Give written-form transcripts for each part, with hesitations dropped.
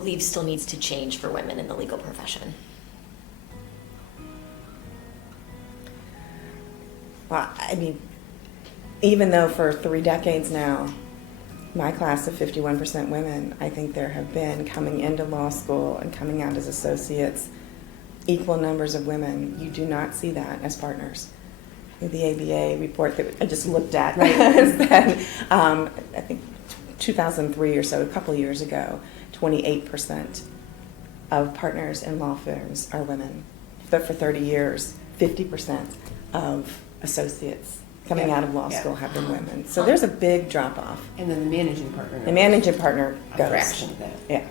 believe still needs to change for women in the legal profession? Well, I mean, even though for 3 decades now, my class of 51% women, I think there have been, coming into law school and coming out as associates, equal numbers of women. You do not see that as partners. The ABA report that I just looked at said, I think 2003 or so, a couple of years ago, 28% of partners in law firms are women. But for 30 years, 50% of associates coming out of law school have been women. So there's a big drop off. And then the managing partner. The managing partner a goes. fraction of that. Yeah.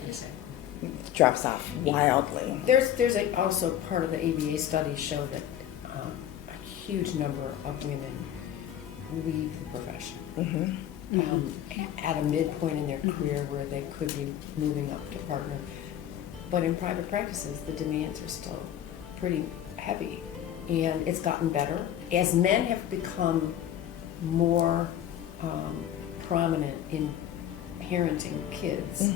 Drops off wildly. There's also part of the ABA study show that a huge number of women leave the profession at a midpoint in their career where they could be moving up to partner. But in private practices, the demands are still pretty heavy, and it's gotten better as men have become more prominent in parenting kids.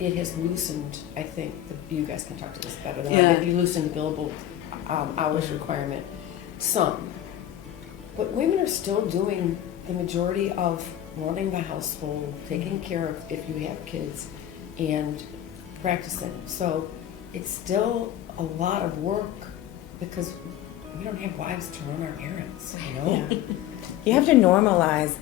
It has loosened, I think, you guys can talk to this better than I did. You loosened the billable hours requirement some. But women are still doing the majority of running the household, taking care of if you have kids, and practicing. So it's still a lot of work because we don't have wives to run our errands, you know? Yeah. You have to normalize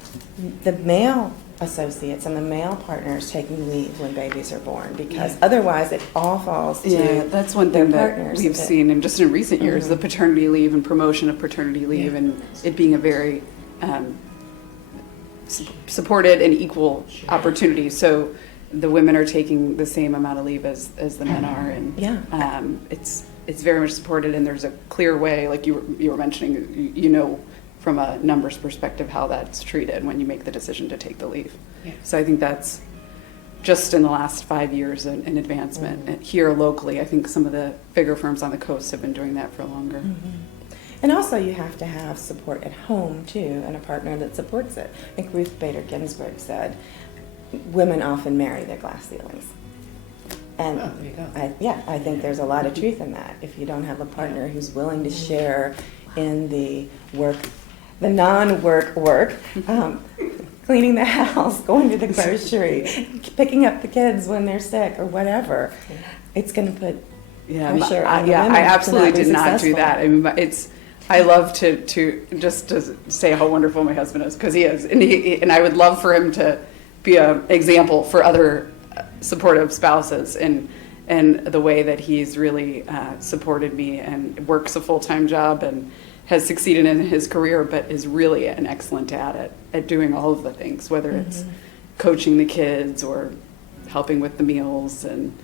the male associates and the male partners taking leave when babies are born, because otherwise it all falls to that's one thing that partners. we've seen in just in recent years, the paternity leave and promotion of paternity leave, and it being a very supported and equal opportunity. So the women are taking the same amount of leave as the men are, and it's very much supported, and there's a clear way, like you were mentioning, you know, from a numbers perspective how that's treated when you make the decision to take the leave. So I think that's just in the last 5 years an advancement. And here locally, I think some of the bigger firms on the coast have been doing that for longer. And also you have to have support at home too, and a partner that supports it. I think Ruth Bader Ginsburg said, women often marry their glass ceilings. And there you go. I think there's a lot of truth in that. If you don't have a partner who's willing to share in the work, the non-work work, cleaning the house, going to the grocery, picking up the kids when they're sick or whatever, it's going to put pressure on the women I absolutely to did not do successful. that. I mean, I love to just to say how wonderful my husband is, because he is, and I would love for him to be an example for other supportive spouses, and the way that he's really supported me and works a full-time job and has succeeded in his career, but is really an excellent dad at doing all of the things, whether it's coaching the kids or helping with the meals, and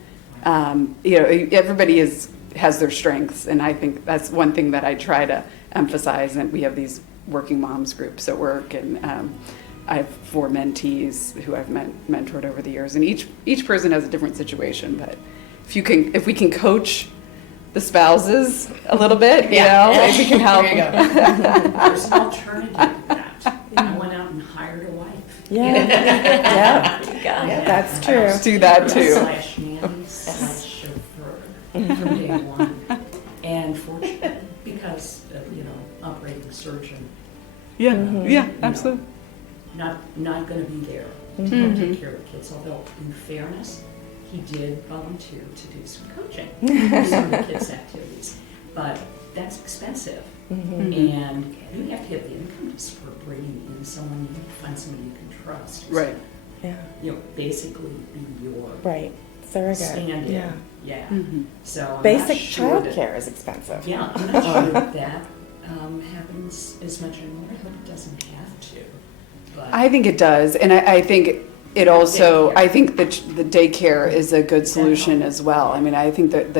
you know, everybody has their strengths, and I think that's one thing that I try to emphasize. And we have these working moms groups at work, and I have 4 mentees who I've mentored over the years, and each person has a different situation. But if we can coach the spouses a little bit, you know, maybe we can help. There's an alternative to that. I went out and hired a wife. That's true. Let's do that too. Slash nanny, slash chauffeur from day one. And fortunate because, operating surgeon. Absolutely. Not going to be there to help take care of the kids. Although, in fairness, he did volunteer to do some coaching for some of the kids' activities. But that's expensive. And you have to have the income to support bringing in someone, you have to find somebody you can trust. Right. Basically be your surrogate. stand-in. So I'm Basic not sure that- childcare is expensive. Yeah, I'm not sure that happens as much anymore. I hope it doesn't have to. But I think it does, and I think it also. I think that the daycare is a good solution as well. I mean, I think that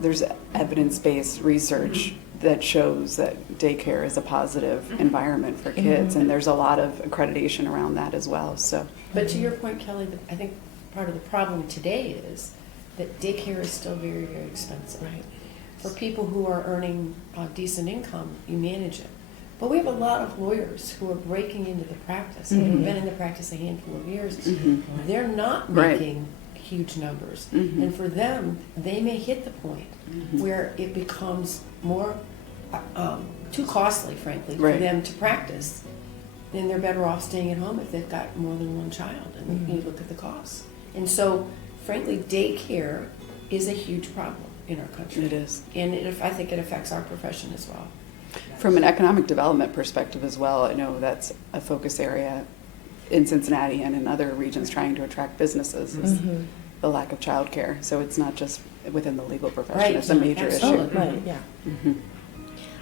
there's evidence-based research that shows that daycare is a positive environment for kids, and there's a lot of accreditation around that as well. So, But to your point, Kelly, I think part of the problem today is that daycare is still very, very expensive. Right. For people who are earning a decent income, you manage it. But we have a lot of lawyers who are breaking into the practice and who've been in the practice a handful of years. They're not Right. making huge numbers. Mhm. And for them, they may hit the point where it becomes more too costly, frankly, for Right. them to practice. Then they're better off staying at home if they've got more than one child, and you look at the costs. And so, frankly, daycare is a huge problem in our country. It is. And I think it affects our profession as well. From an economic development perspective as well, I know that's a focus area in Cincinnati and in other regions trying to attract businesses is the lack of childcare. So it's not just within the legal profession, Right. it's a major Absolutely. issue. Right, yeah.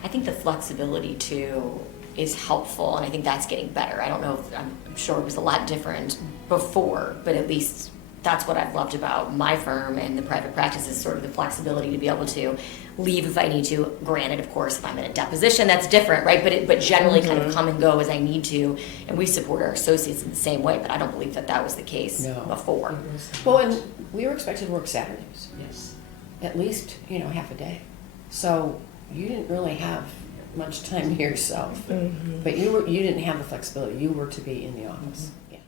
I think the flexibility too is helpful, and I think that's getting better. I don't know if, I'm sure it was a lot different before, but at least that's what I've loved about my firm and the private practice is sort of the flexibility to be able to leave if I need to. Granted, of course, if I'm in a deposition, that's different, right? But generally kind of come and go as I need to, and we support our associates in the same way, but I don't believe that that was the case No. before. It was, Well, and we were expected to work Saturdays, yes. at least, half a day. So you didn't really have much time to yourself. But you didn't have the flexibility. You were to be in the office. Yeah.